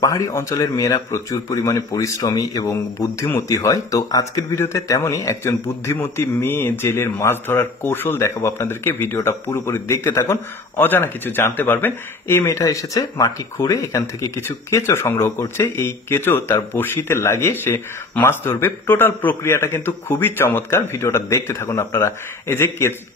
পাহাড়ি অঞ্চলের মেয়েরা প্রচুর পরিমাণে পরিশ্রমী এবং বুদ্ধিমতী হয়। তো আজকের ভিডিওতে তেমনই একজন বুদ্ধিমতী মেয়ে জেলের মাছ ধরার কৌশল দেখাবো আপনাদেরকে। ভিডিওটা পুরোপুরি দেখতে থাকুন, অজানা কিছু জানতে পারবেন। এই মেয়েটা এসেছে মাটি খুঁড়ে এখান থেকে কিছু কেঁচো সংগ্রহ করছে। এই কেঁচো তার বড়শিতে লাগিয়ে সে মাছ ধরবে। টোটাল প্রক্রিয়াটা কিন্তু খুবই চমৎকার, ভিডিওটা দেখতে থাকুন আপনারা। এই যে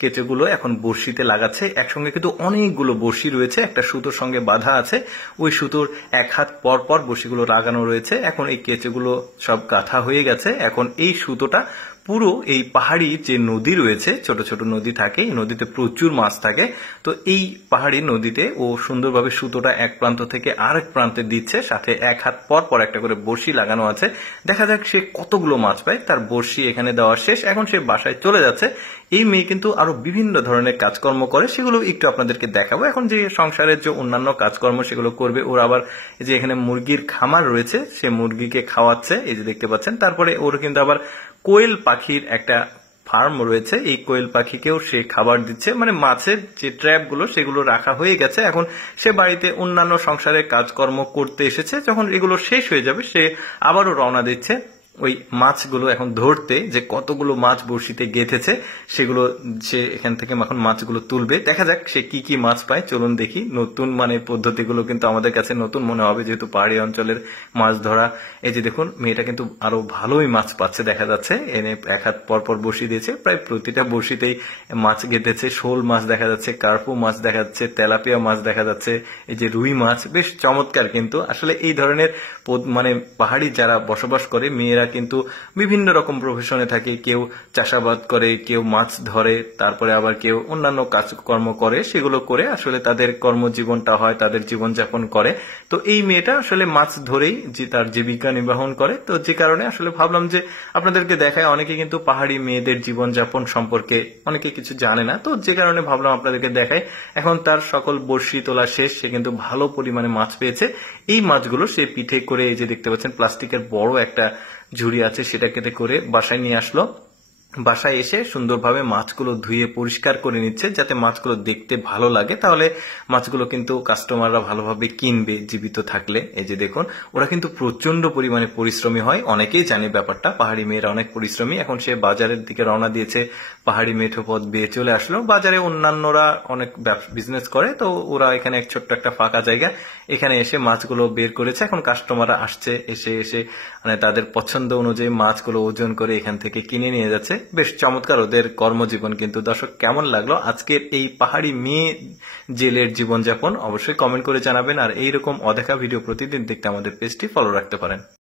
কেঁচোগুলো এখন বড়শিতে লাগাচ্ছে, একসঙ্গে কিন্তু অনেকগুলো বড়শি রয়েছে, একটা সুতোর সঙ্গে বাঁধা আছে। ওই সুতোর এক হাত পর পর বড়শিগুলো লাগানো রয়েছে। এখন এই কেঁচোগুলো সব গাঁথা হয়ে গেছে। এখন এই সুতোটা পুরো এই পাহাড়ি যে নদী রয়েছে, ছোট ছোট নদী থাকে, এই নদীতে প্রচুর মাছ থাকে। তো এই পাহাড়ি নদীতে ও সুন্দরভাবে সুতোটা এক প্রান্ত থেকে আরেক প্রান্তে দিচ্ছে, সাথে এক হাত পর পর একটা করে বড়শি লাগানো আছে। দেখা যাক সে কতগুলো মাছ পায়। তার বড়শি এখানে দেওয়া শেষ, এখন সে বাসায় চলে যাচ্ছে। এই মেয়ে কিন্তু আরো বিভিন্ন ধরনের কাজকর্ম করে, সেগুলো একটু আপনাদেরকে দেখাবো। এখন যে সংসারের যে অন্যান্য কাজকর্ম সেগুলো করবে। ওর আবার এই যে এখানে মুরগির খামার রয়েছে, সে মুরগিকে খাওয়াচ্ছে, এই যে দেখতে পাচ্ছেন। তারপরে ওর কিন্তু আবার কোয়েল পাখির একটা ফার্ম রয়েছে, এই কোয়েল পাখিকেও সে খাবার দিচ্ছে। মানে মাছের যে ট্র্যাপ গুলো সেগুলো রাখা হয়ে গেছে। এখন সে বাড়িতে অন্যান্য সংসারের কাজকর্ম করতে এসেছে। যখন এগুলো শেষ হয়ে যাবে সে আবারও রওনা দিচ্ছে ওই মাছগুলো এখন ধরতে। যে কতগুলো মাছ বড়শিতে গেঁথেছে সেগুলো সে এখান থেকে এখন মাছগুলো তুলবে। দেখা যাক সে কি কি মাছ পায়, চলুন দেখি। নতুন মানে পদ্ধতিগুলো কিন্তু আমাদের কাছে নতুন মনে হবে, যেহেতু পাহাড়ি অঞ্চলের মাছ ধরা। এই যে দেখুন, মেয়েটা কিন্তু আরো ভালোই মাছ পাচ্ছে দেখা যাচ্ছে। এনে এক হাত পর পর বড়শি দিয়েছে, প্রায় প্রতিটা বড়শিতেই মাছ গেঁথেছে। শোল মাছ দেখা যাচ্ছে, কার্পু মাছ দেখা যাচ্ছে, তেলাপিয়া মাছ দেখা যাচ্ছে, এই যে রুই মাছ। বেশ চমৎকার কিন্তু আসলে এই ধরনের মানে পাহাড়ি যারা বসবাস করে মেয়েরা কিন্তু বিভিন্ন রকম প্রফেশনে থাকে। কেউ চাষাবাদ করে, কেউ মাছ ধরে, তারপরে আবার কেউ অন্যান্য কাজকর্ম করে। সেগুলো করে আসলে তাদের কর্মজীবনটা হয়, তাদের জীবনযাপন করে। তো এই মেয়েটা আসলে মাছ ধরেই যে তার জীবিকা নির্বাহন করে। তো যে কারণে আসলে ভাবলাম যে আপনাদেরকে দেখায়। অনেকে কিন্তু পাহাড়ি মেয়েদের জীবনযাপন সম্পর্কে অনেকে কিছু জানে না, তো যে কারণে ভাবলাম আপনাদেরকে দেখায়। এখন তার সকল বড়শি তোলা শেষ, সে কিন্তু ভালো পরিমাণে মাছ পেয়েছে। এই মাছগুলো সে পিঠে করে, এই যে দেখতে পাচ্ছেন প্লাস্টিকের বড় একটা ঝুড়ি আছে, সেটাকে করে বাসায় নিয়ে আসলো। বাসায় এসে সুন্দরভাবে মাছগুলো ধুয়ে পরিষ্কার করে নিচ্ছে, যাতে মাছগুলো দেখতে ভালো লাগে। তাহলে মাছগুলো কিন্তু কাস্টমাররা ভালোভাবে কিনবে জীবিত থাকলে। এই যে দেখুন, ওরা কিন্তু প্রচন্ড পরিমাণে পরিশ্রমী হয়। অনেকেই জানে ব্যাপারটা, পাহাড়ি মেয়েরা অনেক পরিশ্রমী। এখন সে বাজারের দিকে রওনা দিয়েছে, পাহাড়ি মেঠো পথ বেয়ে চলে আসলো। বাজারে অন্যান্যরা অনেক বিজনেস করে, তো ওরা এখানে এক ছোট্ট একটা ফাঁকা জায়গা, এখানে এসে মাছগুলো বের করেছে। এখন কাস্টমাররা আসছে, এসে মানে তাদের পছন্দ অনুযায়ী মাছগুলো ওজন করে এখান থেকে কিনে নিয়ে যাচ্ছে। বেশ চমৎকার ওদের কর্মজীবন কিন্তু। দর্শক, কেমন লাগলো আজকের এই পাহাড়ি মেয়ে জেলের জীবনযাপন? অবশ্যই কমেন্ট করে জানাবেন। আর এইরকম অদেখা ভিডিও প্রতিদিন দেখতে আমাদের পেজটি ফলো রাখতে পারেন।